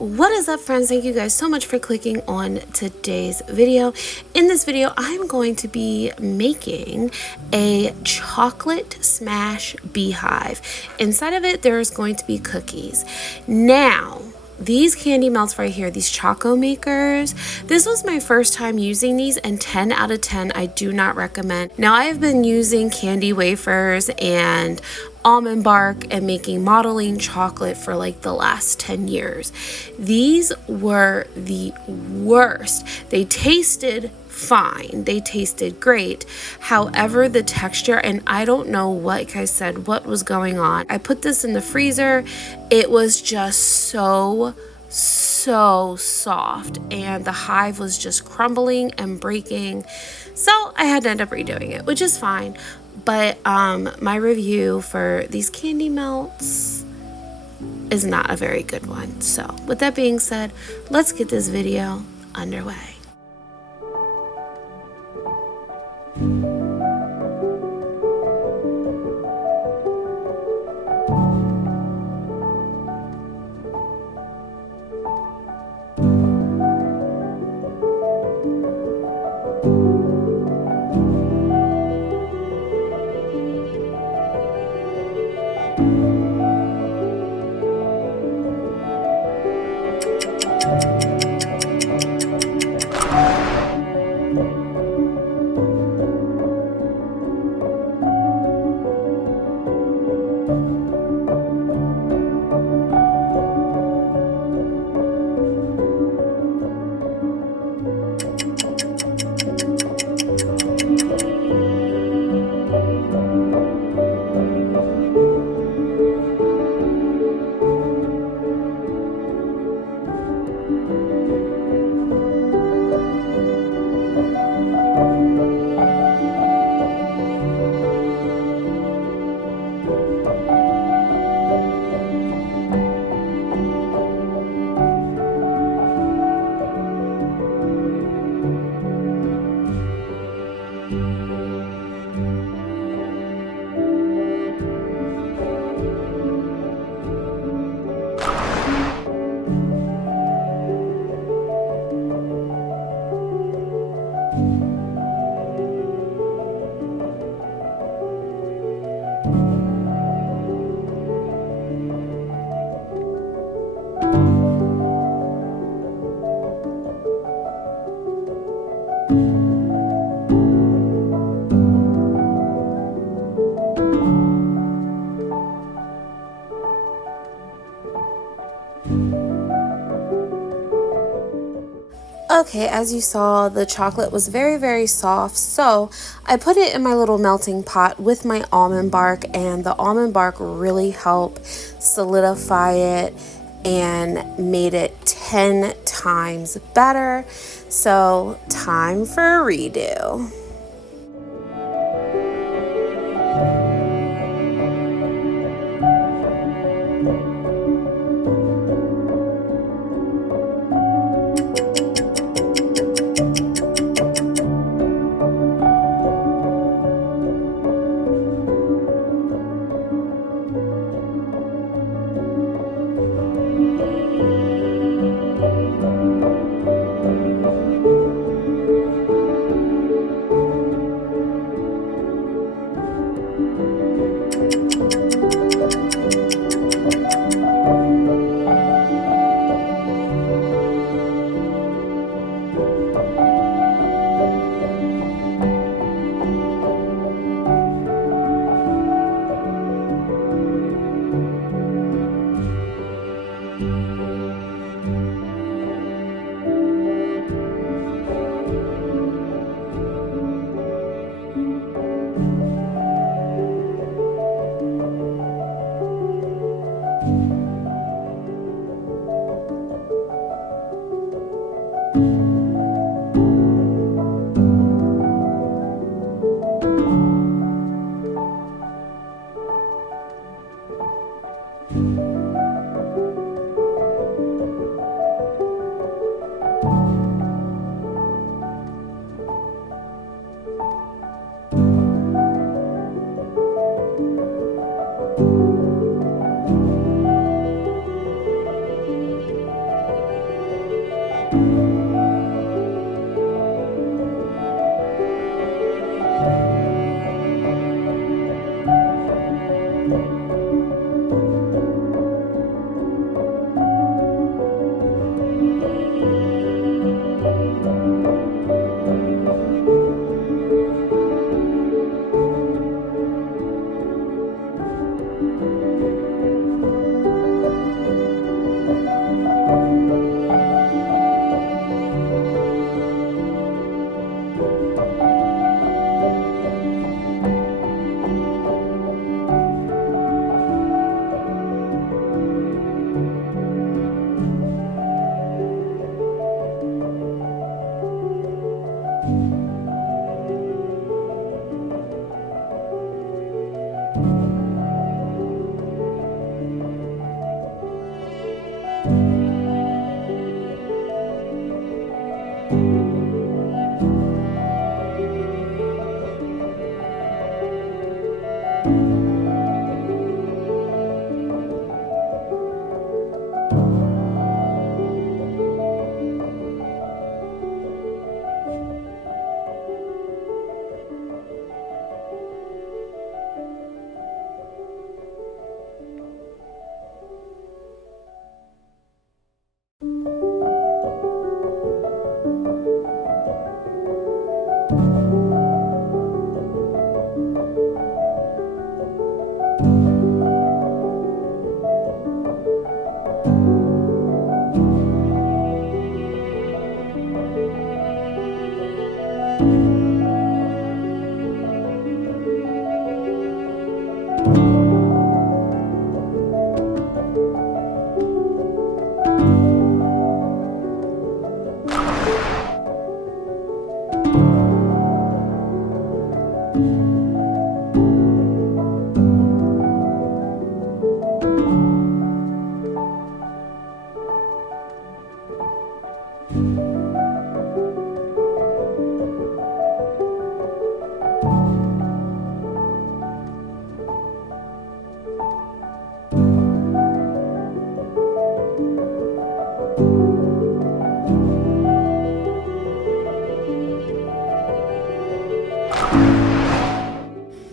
What is up, friends? Thank you guys so much for clicking on today's video. In this video, I'm going to be making a chocolate smash beehive. Inside of it, there's going to be cookies. Now, these candy melts right here, these choco makers, this was my first time using these, and 10 out of 10 I do not recommend. Now, I have been using candy wafers and almond bark and making modeling chocolate for like the last 10 years. These were the worst. They tasted fine, they tasted great, however the texture, and I don't know, like I said, what was going on. I put this in the freezer. It was just so soft, and the Hive was just crumbling and breaking, so I had to end up redoing it, which is fine. But my review for these candy melts is not a very good one. So with that being said, let's get this video underway. Okay, as you saw, the chocolate was very soft, so I put it in my little melting pot with my almond bark, and the almond bark really helped solidify it and made it 10 times better. So time for a redo.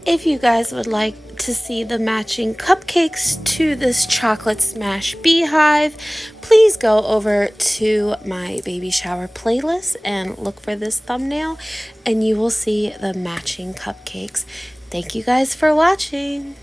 If you guys would like to see the matching cupcakes to this chocolate smash beehive, please go over to my baby shower playlist and look for this thumbnail, and you will see the matching cupcakes. Thank you guys for watching.